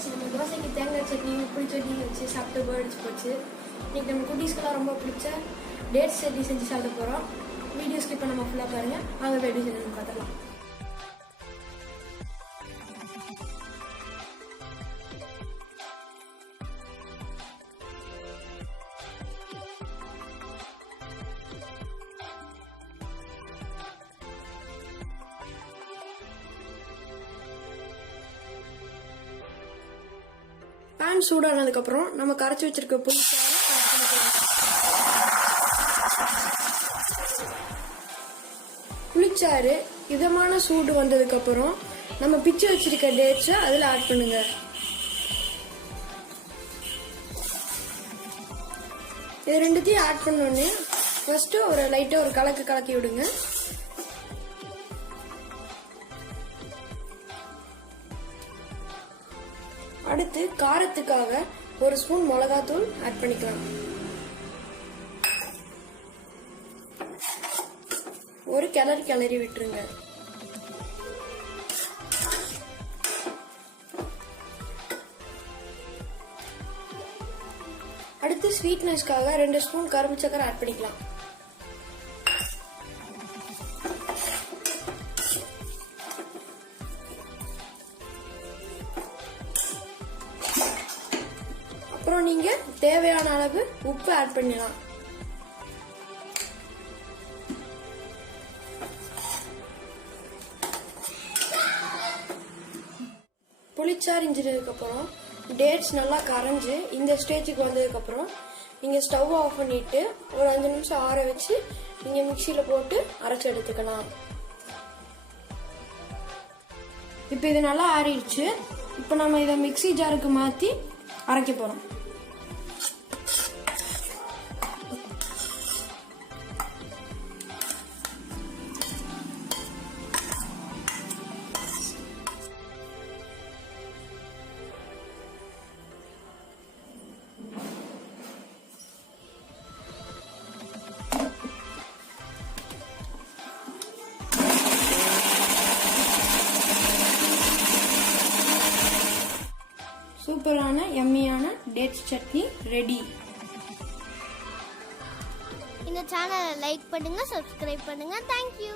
Friends, நம்ம தோசைக்கு தேங்காய் சட்னி புளி சட்னி வச்சு சாப்பிட்டு போயிடுச்சு போச்சு. இன்னைக்கு நம்ம குட்டீஸ்க்கெல்லாம் ரொம்ப பிடிச்ச டேட்ஸ் சட்னி செஞ்சு சாப்பிட போகிறோம். வீடியோ ஸ்கிப் பண்ணாம ஃபுல்லாக பாருங்கள். அவங்க எப்படி செஞ்சு பார்த்துக்கலாம். பேன் சூடானதுக்கப்புறம் நம்ம கரைச்சி வச்சிருக்க புளிச்சாறு இதமான சூடு வந்ததுக்கப்புறம் நம்ம பிச்சு வச்சிருக்க டேட்ஸை அதில் ஆட் பண்ணுங்க. இது ரெண்டுத்தையும் ஆட் பண்ணோடனே ஃபர்ஸ்ட் ஒரு லைட்டாக ஒரு கலக்கி விடுங்க. அடுத்து காரத்துக்காக ஒரு ஸ்பூன் மிளகாத்தூள் ஆட் பண்ணிக்கலாம். ஒரு கிளறி விட்டுருங்க. அடுத்து ஸ்வீட்னஸ்க்காக 2 ஸ்பூன் கரும்பு சக்கரை ஆட் பண்ணிக்கலாம். அப்புறம் நீங்க தேவையான அளவு உப்பு ஆட் பண்ணலாம். புளிச்சாறு இஞ்சினதுக்கு அப்புறம் டேட்ஸ் நல்லா கரைஞ்சு இந்த ஸ்டேஜுக்கு வந்ததுக்கு அப்புறம் நீங்க ஸ்டவ் ஆஃப் பண்ணிட்டு ஒரு 5 நிமிஷம் ஆற வச்சு நீங்க மிக்சியில போட்டு அரைச்சு எடுத்துக்கலாம். இப்ப இது நல்லா ஆறிடுச்சு. இப்ப நம்ம இதை மிக்சி ஜாருக்கு மாத்தி அரைக்க போறோம். சூப்பரான யம்மியான டேட்ஸ் சட்னி ரெடி. இந்த சேனலை லைக் பண்ணுங்க, சப்ஸ்கிரைப் பண்ணுங்க. தேங்க்யூ.